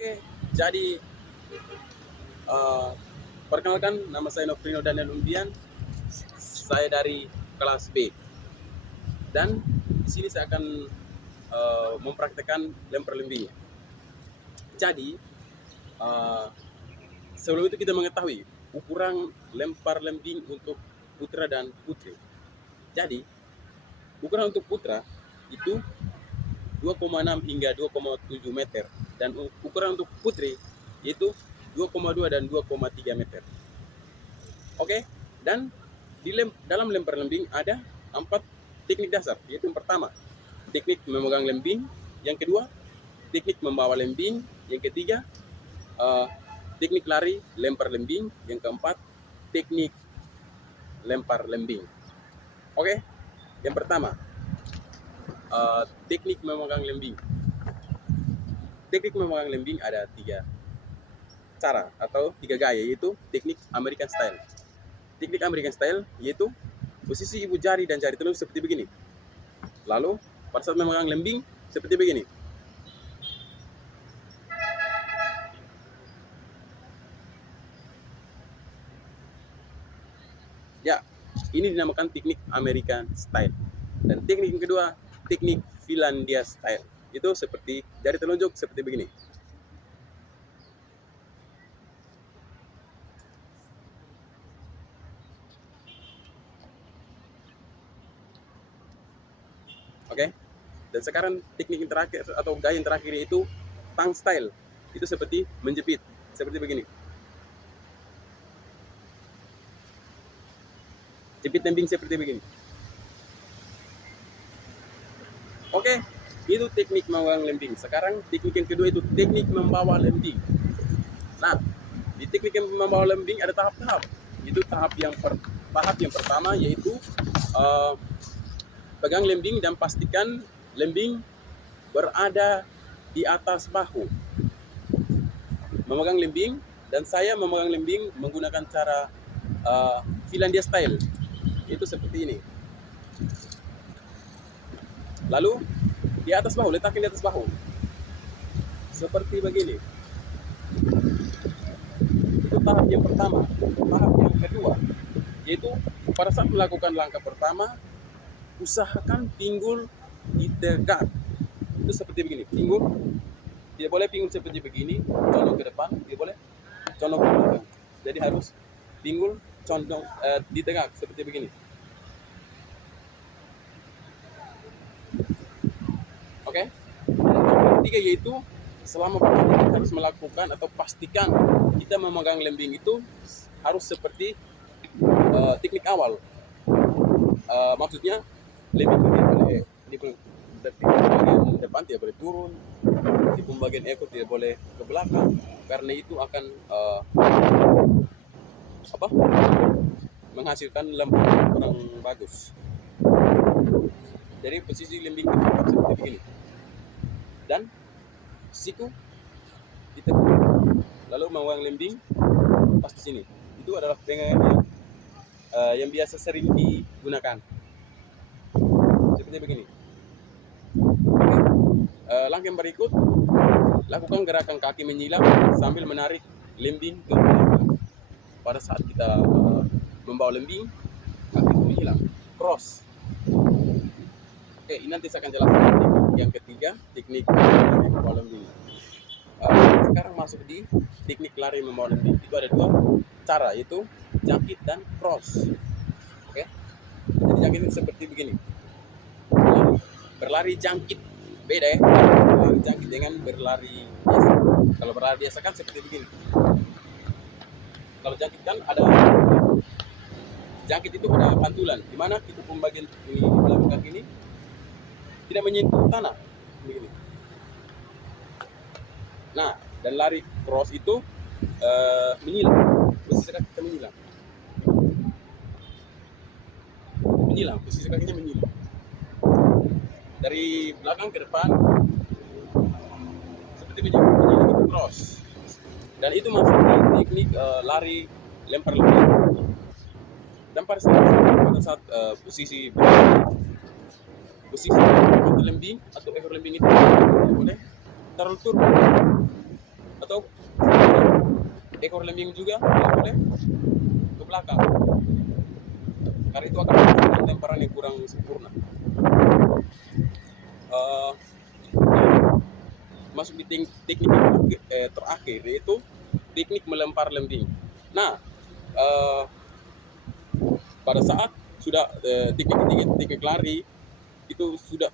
Oke, jadi uh, perkenalkan nama saya Nofrino Daniel Undian. Saya dari kelas B dan di sini saya akan mempraktekkan lempar lembingnya. Jadi uh, sebelum itu kita mengetahui ukuran lempar lembing untuk putra dan putri. Jadi ukuran untuk putra itu 2,6 hingga 2,7 meter dan ukuran untuk putri itu 2,2 dan 2,3 meter. Oke, dan dalam lempar lembing ada 4 teknik dasar, yaitu yang pertama teknik memegang lembing, yang kedua teknik membawa lembing, yang ketiga teknik lari lempar lembing, yang keempat teknik lempar lembing. Oke, yang pertama teknik memegang lembing. Teknik memegang lembing ada 3 cara atau 3 gaya, yaitu teknik American Style. Teknik American Style yaitu posisi ibu jari dan jari telunjuk seperti begini. Lalu pada saat memegang lembing seperti begini. Ya, ini dinamakan teknik American Style. Dan teknik yang kedua, teknik Finlandia Style. Itu seperti jari telunjuk seperti begini. Oke. Dan sekarang teknik yang terakhir atau gaya yang terakhir itu tongue style. Itu seperti menjepit, seperti begini. Jepit lembing seperti begini. Oke, itu teknik membawa lembing. Sekarang teknik yang kedua itu teknik membawa lembing. Nah, di teknik yang membawa lembing ada tahap-tahap. Itu tahap yang pertama yaitu pegang lembing dan pastikan lembing berada di atas bahu. Memegang lembing, dan saya memegang lembing menggunakan cara Finlandia Style. Itu seperti ini. Lalu di atas bahu, letakkan di atas bahu. Seperti begini. Itu tahap yang pertama. Tahap yang kedua yaitu pada saat melakukan langkah pertama, usahakan pinggul ditegak. Itu seperti begini. Pinggul tidak boleh pinggul seperti begini, condong ke depan, tidak boleh condong ke belakang. Jadi harus pinggul condong ditegak seperti begini. Oke. Yang ketiga yaitu selama pertandingan harus melakukan atau pastikan kita memegang lembing itu harus seperti teknik awal. Maksudnya lembing itu tidak boleh di bagian depan tidak boleh turun, di bagian ekor tidak boleh ke belakang, karena itu akan menghasilkan lempar yang kurang bagus. Jadi posisi lembing itu seperti begini. Dan siku kita lalu memegang lembing pas di sini. Itu adalah pegangan yang biasa sering digunakan. Seperti begini. Oke. Langkah yang berikut, lakukan gerakan kaki menyilang sambil menarik lembing ke belakang. Pada saat kita membawa lembing, kaki menyilang, cross. Oke, ini nanti saya akan jelaskan teknik yang ketiga, teknik membawa lembing. Sekarang masuk di teknik lari membawa lembing. Itu ada 2 cara, yaitu jangkit dan cross. Oke, jadi jangkit itu seperti begini. Berlari jangkit beda ya, berlari jangkit dengan berlari biasa. Kalau berlari biasa kan seperti begini. Kalau jangkit kan ada jangkit itu pada pantulan, di mana itu pembagian ini di belakang kaki ini tidak menyentuh tanah begini. Nah, dan lari cross itu menyilang, posisi kaki kita menyilang, posisi kakinya menyilang dari belakang ke depan seperti menyilang, itu cross. Dan itu masuk di teknik lari lempar lembing. Dan pada saat posisi lembing atau ekor lembing itu tidak boleh terlalu turun. atau ekor lembing juga boleh ke belakang, karena itu akan menghasilkan lemparan yang kurang sempurna. Eh, Masuk di teknik terakhir, yaitu teknik melempar lembing. Nah, eh, pada saat sudah teknik lari itu sudah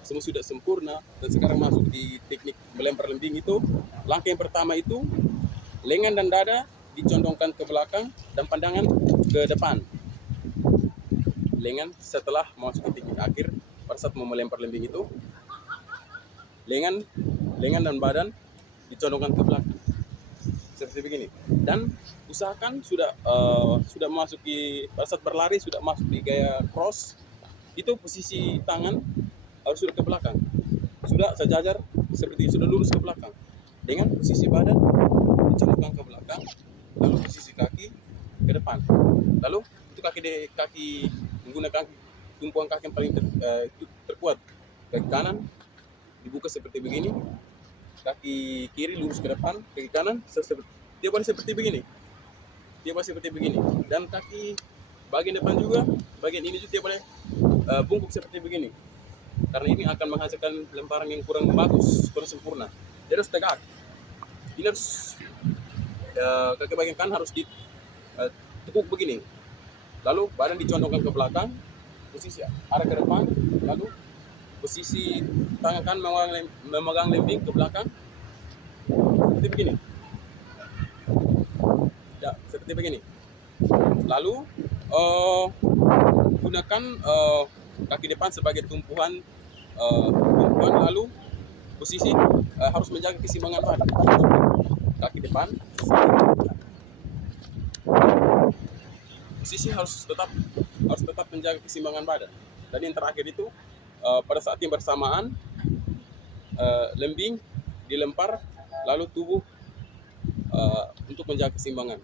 semua sudah sempurna, dan sekarang masuk di teknik melempar lembing. Itu langkah yang pertama itu lengan dan dada dicondongkan ke belakang dan pandangan ke depan. Lengan setelah masuk ke teknik akhir, pada saat mau melempar lembing itu lengan dan badan dicondongkan ke belakang seperti begini, dan usahakan sudah masuk di, pada saat berlari sudah masuk di gaya cross, itu posisi tangan harus sudah ke belakang, sudah sejajar seperti sudah lurus ke belakang, dengan posisi badan dicondongkan ke belakang, lalu posisi kaki ke depan, lalu itu kaki menggunakan tumpuan kaki yang paling terkuat, kaki kanan dibuka seperti begini, kaki kiri lurus ke depan, kaki kanan dia boleh seperti begini, dan kaki bagian depan juga, bagian ini juga dia boleh bungkuk seperti begini, karena ini akan menghasilkan lemparan yang kurang bagus, kurang sempurna. Dia harus tegak, ini harus kaki bagian kanan harus ditekuk begini, lalu badan dicondongkan ke belakang, posisi arah ke depan, lalu posisi tangan kanan memegang lembing ke belakang seperti begini, ya seperti begini. Lalu gunakan kaki depan sebagai tumpuan, lalu posisi harus menjaga keseimbangan badan. Kaki depan, posisi harus tetap menjaga keseimbangan badan. Dan yang terakhir itu pada saat yang bersamaan lembing dilempar, lalu tubuh untuk menjaga keseimbangan.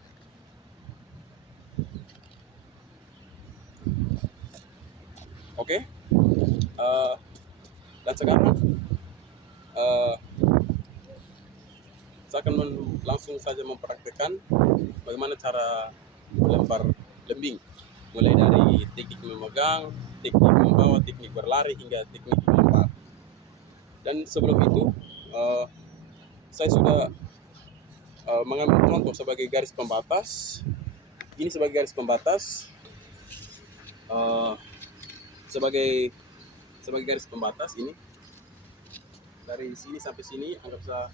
Oke. Dan sekarang saya akan langsung saja mempraktekkan bagaimana cara melempar lembing, mulai dari teknik memegang, teknik membawa, teknik berlari, hingga teknik melempar. Dan sebelum itu saya sudah mengambil contoh sebagai garis pembatas. Ini sebagai garis pembatas, sebagai garis pembatas ini, dari sini sampai sini anggap saja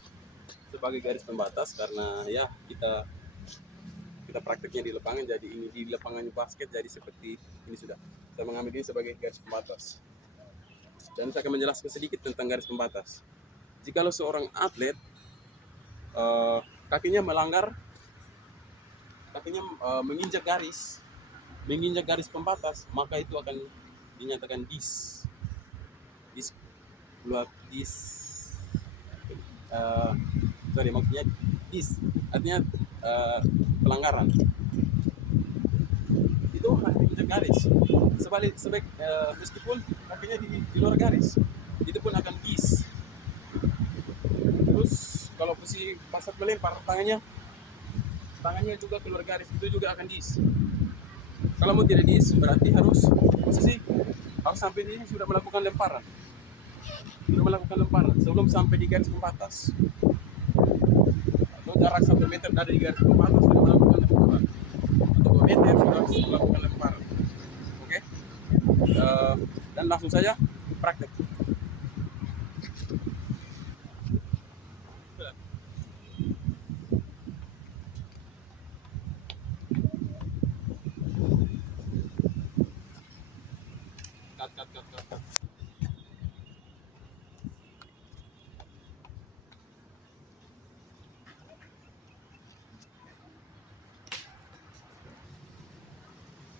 sebagai garis pembatas, karena ya kita prakteknya di lapangan, jadi ini di lapangan basket, jadi seperti ini. Sudah saya mengambil ini sebagai garis pembatas, dan saya akan menjelaskan sedikit tentang garis pembatas. Jikalau seorang atlet kakinya menginjak garis pembatas, maka itu akan dinyatakan maksudnya artinya pelanggaran. Itu hanya menginjak garis. Meskipun kakinya di luar garis, itu pun akan Terus kalau posisi pas melempar, tangannya juga keluar garis, itu juga akan Kalau mau tidak berarti posisi harus sampai di sini sudah melakukan lemparan sebelum sampai di garis pembatas, atau jarak 1 meter dari garis pembatas sudah melakukan lemparan, atau 2 meter sudah harus melakukan lemparan. Oke. Dan langsung saja praktek. Cut.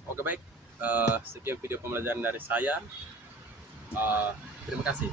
Oke, baik. Sekian video pembelajaran dari saya. Terima kasih.